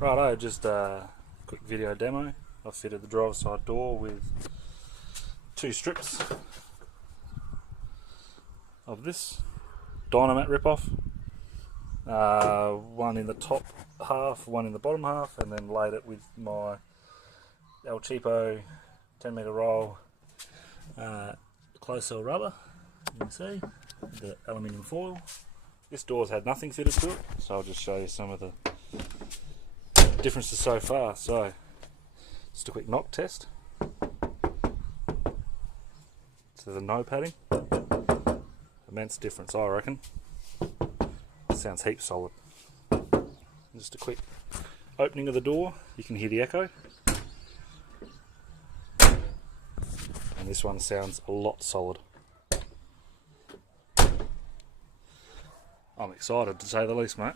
Righto, just a quick video demo. I've fitted the driver's side door with two strips of this Dynamat rip-off. One in the top half, one in the bottom half, and then laid it with my El Cheapo 10 metre roll closed cell rubber. You can see the aluminium foil. This door's had nothing fitted to it, so I'll just show you some of the differences so far. So, just a quick knock test. So the no padding, immense difference, I reckon. Sounds heaps solid. Just a quick opening of the door, you can hear the echo. And this one sounds a lot solid. I'm excited, to say the least, mate.